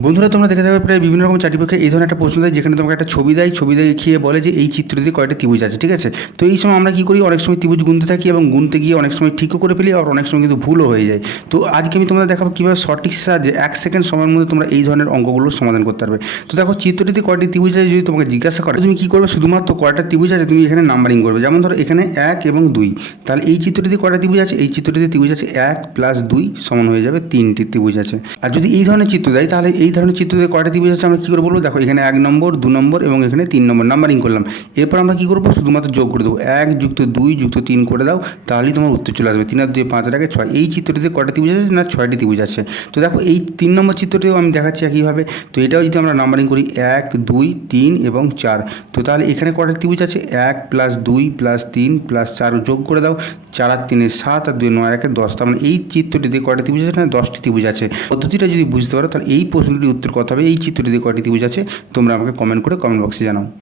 বন্ধুরা তোমরা দেখে থাকবে প্রায় বিভিন্ন রকম চাকরি পরীক্ষায় এই ধরনের একটা প্রশ্ন দেয়, যেখানে তোমাকে একটা ছবি দেয়, ছবি দেখিয়ে বলে যে এই চিত্রটিতে কয়টা ত্রিভুজ আছে, ঠিক আছে। তো এই সময় আমরা কী করি, অনেক সময় ত্রিভুজ গুনতে থাকি এবং গুনতে গিয়ে অনেক সময় ঠিকও করে ফেলি, আর অনেক সময় কিন্তু ভুলও হয়ে যায়। তো আজকে আমি তোমাদের দেখাবো কীভাবে সঠিক সাহায্যে 1 সেকেন্ড সময়ের মধ্যে তোমরা এই ধরনের অঙ্কগুলোর সমাধান করতে পারবে। তো দেখো, চিত্রটিতে কয়টি ত্রিভুজ আছে যদি তোমাকে জিজ্ঞাসা করে, তুমি কী করবে, শুধুমাত্র কয়টা ত্রিভুজ আছে তুমি এখানে নাম্বারিং করবে। যেমন ধরো এখানে 1 এবং 2, তাহলে এই চিত্রটিতে কয়টা ত্রিভুজ আছে, এই চিত্রটিতে ত্রিভুজ আছে 1 + 2 সমান হয়ে যাবে 3টি ত্রিভুজ আছে। আর যদি এই ধরনের চিত্র দেয়, তাহলে এই ধরনের চিত্রতে কয়টা ত্রিভুজ আছে আমরা কী করে বলবো, দেখো এখানে 1 নম্বর, 2 নম্বর এবং এখানে 3 নম্বর নাম্বারিং করলাম। এরপর আমরা কী করবো, শুধুমাত্র যোগ করে দেবো, 1 + 2 + 3 করে দাও, তাহলেই তোমার উত্তর চলে আসবে। 3 আর 2 5 আর 1 6। এই চিত্রটিতে কয়টা ত্রিভুজ আছে না, 6টি ত্রিভুজ আছে। তো দেখো এই 3 নম্বর চিত্রটিও আমি দেখাচ্ছি একইভাবে। তো এটাও যদি আমরা নাম্বারিং করি 1 2 3 এবং 4, তো তাহলে এখানে কয়টা ত্রিভুজ আছে, 1 + 2 + 3 + 4 যোগ করে দাও, 4 আর 3 7 আর 2 9 আর 1 10। তার মানে এই চিত্রটিতে কয়টা ত্রিভুজ আছে না, 10টি ত্রিভুজ আছে। পদ্ধতিটা যদি বুঝতে পারো, তাহলে এই প্রশ্নটির উত্তর কত হবে, এই চিত্রটিতে কয়টি ত্রিভুজ আছে, তোমরা আমাকে কমেন্ট করে কমেন্ট বক্সে জানাও।